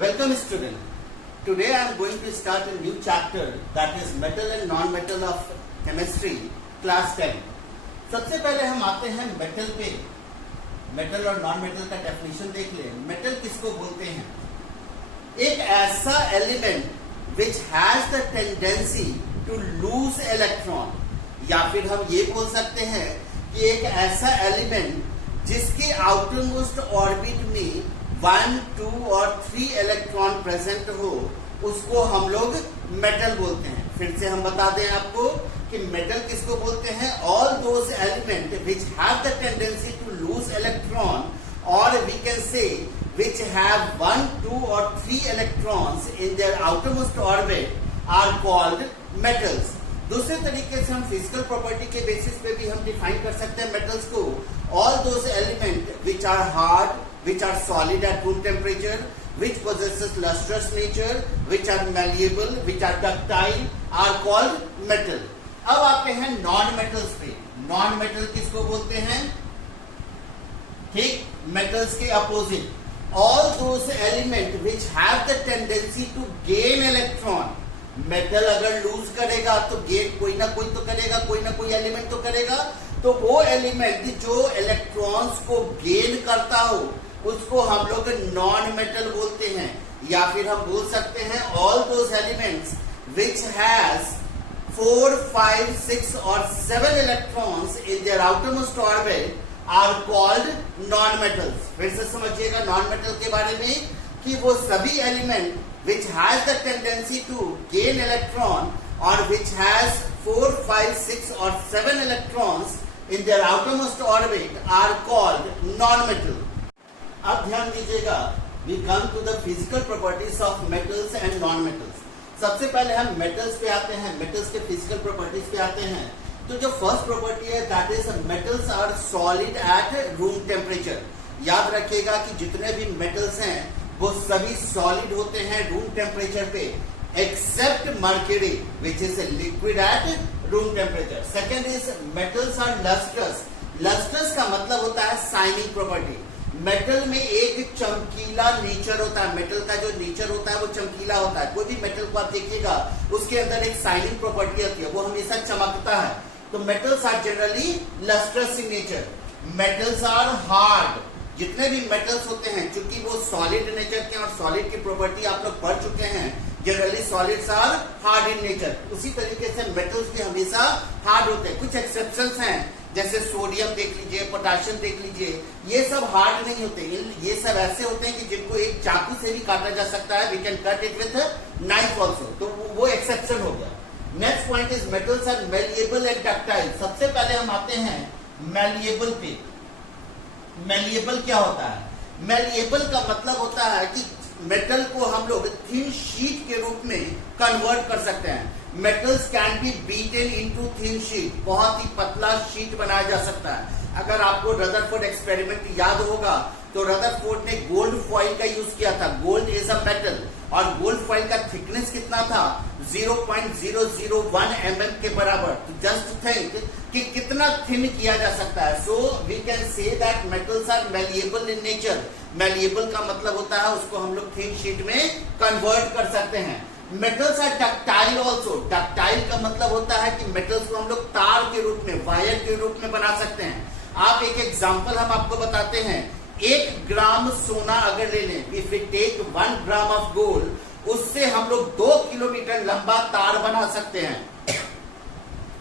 Welcome student. Today I am going to start a new chapter that is metal and non-metal of chemistry class 10. सबसे पहले हम आते हैं metal पे. Metal और नॉन मेटल का डेफिनेशन देख ले. मेटल किसको बोलते हैं? एक ऐसा element which has the tendency to lose electron, या फिर हम ये बोल सकते हैं कि एक ऐसा एलिमेंट जिसके आउटर मोस्ट ऑर्बिट में 1, 2 और 3 इलेक्ट्रॉन प्रेजेंट हो, उसको हम लोग मेटल बोलते हैं. फिर से हम बता दें आपको कि मेटल किसको बोलते हैं? All those element which have the tendency to lose electron, और we can say which have 1, 2 or 3 electrons in their outermost orbit are called metals. दूसरे तरीके से हम फिजिकल प्रॉपर्टी के बेसिस पे भी हम डिफाइन कर सकते हैं मेटल्स को. All those element which are hard, which are solid at room temperature, which possesses lustrous nature, which are malleable, which are ductile, are called metal. अब आते हैं नॉन मेटल्स पे. नॉन मेटल किसको बोलते हैं? ठीक, मेटल्स के opposite. All those element which have the tendency to gain electron. Metal अगर लूज करेगा तो गेन कोई ना कोई तो करेगा, कोई ना कोई एलिमेंट तो करेगा. तो वो एलिमेंट जो इलेक्ट्रॉन्स को गेन करता हो उसको हम लोग नॉन मेटल बोलते हैं. या फिर हम बोल सकते हैं all those elements which has 4, 5, 6 और 7 electrons in their outermost orbit are called non metals. फिर से समझिएगा नॉन मेटल के बारे में कि वो सभी element which has the tendency to gain electron और विच हैज 4, 5, 6 और 7 electrons in their outermost orbit are called non metal. अब ध्यान दीजिएगा, we come to the physical properties of metals and non metals. सबसे पहले हम मेटल्स पे आते हैं, मेटल्स के फिजिकल प्रॉपर्टीज पे आते हैं. तो जो फर्स्ट प्रॉपर्टी है that is metals are solid at room temperature. याद रखिएगा कि जितने भी मेटल्स हैं वो सभी सॉलिड होते हैं रूम टेम्परेचर पे, except mercury which is liquid at room temperature. Second is metals are lustrous. Lustrous का मतलब होता है शाइनिंग प्रॉपर्टी. मेटल में एक चमकीला नेचर होता है. मेटल का जो नेचर होता है वो चमकीला होता है. कोई भी मेटल को आप देखिएगा उसके अंदर एक शाइनिंग प्रॉपर्टी होती है, वो हमेशा चमकता है. तो metals are generally lustrous in nature. Metals are hard. जितने भी मेटल्स होते हैं चूंकि वो सॉलिड नेचर के, और सॉलिड की प्रॉपर्टी आप लोग पढ़ चुके हैं, generally solids are hard in nature. उसी तरीके से मेटल्स भी हमेशा हार्ड होते हैं. कुछ एक्सेप्शंस हैं, जैसे सोडियम देख लीजिए, पोटेशियम देख लीजिए, ये सब हार्ड नहीं होते. ये सब ऐसे होते हैं कि जिनको एक चाकू से भी काटा जा सकता है. We can cut it with knife also. तो वो एक्सेप्शन हो गया. Next point is metals are malleable and ductile. सबसे पहले हम आते हैं मेलिएबल पे. मेलिएबल क्या होता है? मेलिएबल का मतलब होता है कि मेटल को हम लोग थिन शीट के रूप में कन्वर्ट कर सकते हैं. Metals can be beaten into thin sheet. बहुत ही पतला शीट बनाया जा सकता है. अगर आपको रदरफोर्ड एक्सपेरिमेंट याद होगा तो रदरफोर्ड ने गोल्ड फॉइल का यूज किया था. गोल्ड इज अ मेटल, और गोल्ड फॉइल का थिकनेस कितना था? 0.001 mm के बराबर. जस्ट थिंक कि कितना थिन किया जा सकता है. So we can say that metals are malleable in nature. Malleable का मतलब होता है उसको हम लोग थिन शीट में कन्वर्ट कर सकते हैं. Metals are ductile also. Ductile का मतलब होता है कि मेटल्स को हम लोग तार के रूप में, वायर के रूप में बना सकते हैं. आप एक एग्जाम्पल हम आपको बताते हैं. 1 ग्राम सोना अगर ले लें, if we take 1 gram of gold, उससे हम लोग 2 किलोमीटर लंबा तार बना सकते हैं.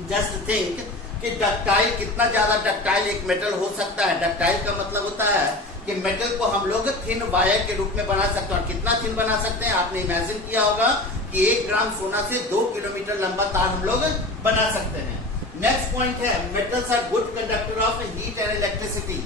जस्ट थिंक कि डक्टाइल, कितना ज्यादा डक्टाइल एक मेटल हो सकता है. डक्टाइल का मतलब होता है कि मेटल को हम लोग थिन वायर के रूप में बना सकते हैं. और कितना थिन बना सकते हैं? आपने इमेजिन किया होगा कि 1 ग्राम सोना से 2 किलोमीटर लंबा तार हम लोग बना सकते हैं. नेक्स्ट पॉइंट है metals are good conductor of heat and electricity.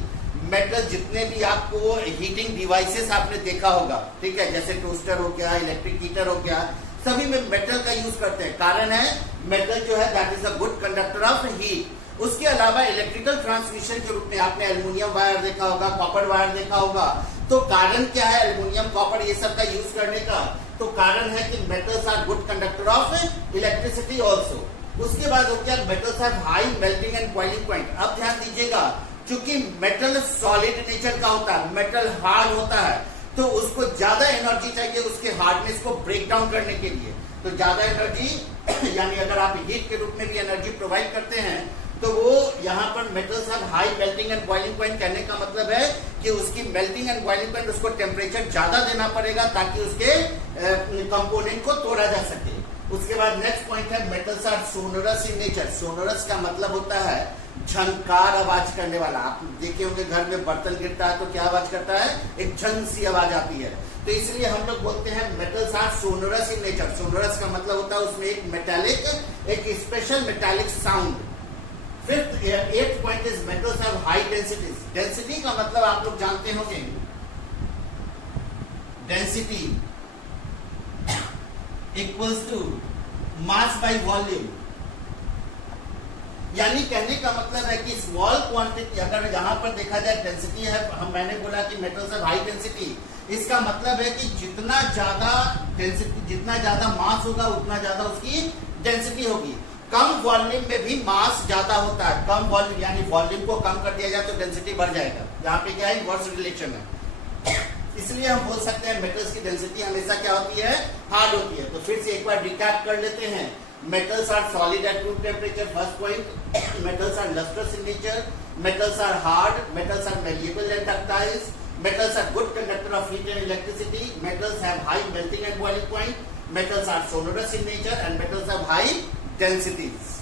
Metal जितने भी आपको हीटिंग डिवाइसेस आपने देखा होगा, ठीक है, जैसे टोस्टर हो गया, इलेक्ट्रिक हीटर हो गया, सभी में मेटल का यूज करते हैं. कारण है मेटल जो है that is a good conductor of heat. उसके अलावा इलेक्ट्रिकल ट्रांसमिशन के रूप में आपने एल्युमिनियम वायर देखा होगा, कॉपर वायर देखा होगा. तो कारण क्या है एल्युमिनियम, कॉपर ये सब का यूज करने का? तो कारण है कि metals are good conductor of electricity also. उसके बाद हो गया metals have high melting and boiling point. अब ध्यान दीजिएगा, क्योंकि मेटल सॉलिड नेचर का होता है, मेटल हार्ड होता है, तो उसको ज्यादा एनर्जी चाहिए उसके हार्डनेस को ब्रेक डाउन करने के लिए। तो ज्यादा एनर्जी यानी अगर आप हीट के रूप में भी एनर्जी प्रोवाइड करते हैं तो वो यहाँ पर metals have high melting and boiling point, कहने का मतलब है कि उसकी मेल्टिंग एंड बॉइलिंग पॉइंट उसको टेम्परेचर ज्यादा देना पड़ेगा ताकि उसके कंपोनेंट को तोड़ा जा सके। उसके बाद नेक्स्ट पॉइंट है metals are sonorous in nature. Sonorous का मतलब होता है झनकार आवाज करने वाला। आप देखे होंगे घर में बर्तन गिरता है तो क्या आवाज करता है, एक झन सी आवाज आती है। तो इसलिए हम लोग बोलते हैं metals are sonorous in nature. Sonorous का मतलब होता है उसमें एक मेटालिक, एक special metallic sound. Fifth eighth point is metals have high densities. Density का मतलब आप लोग जानते होंगे, density equals to mass by volume. यानी कहने का मतलब है कि स्मॉल क्वांटिटी, अगर यहां पर देखा जाए डेंसिटी है, मैंने बोला कि मेटल्स हैव हाई डेंसिटी, इसका मतलब है कि जितना ज्यादा डेंसिटी, जितना ज्यादा मास होगा उतना ज्यादा उसकी डेंसिटी होगी। कम वॉल्यूम में भी मास ज्यादा होता है। कम वॉल्यूम यानी वॉल्यूम को कम कर दिया जाए तो डेंसिटी बढ़ जाएगा। यहाँ पे क्या है, इनवर्स रिलेशन है। इसलिए हम बोल सकते हैं मेटल्स की डेंसिटी हमेशा क्या होती है, हार्ड होती है। तो फिर से एक बार रिकैप कर लेते हैं। Metals are solid at room temperature, first point. Metals are lustrous in nature, metals are hard, metals are malleable and ductile, metals are good conductor of heat and electricity, metals have high melting and boiling point, metals are sonorous in nature and metals have high densities.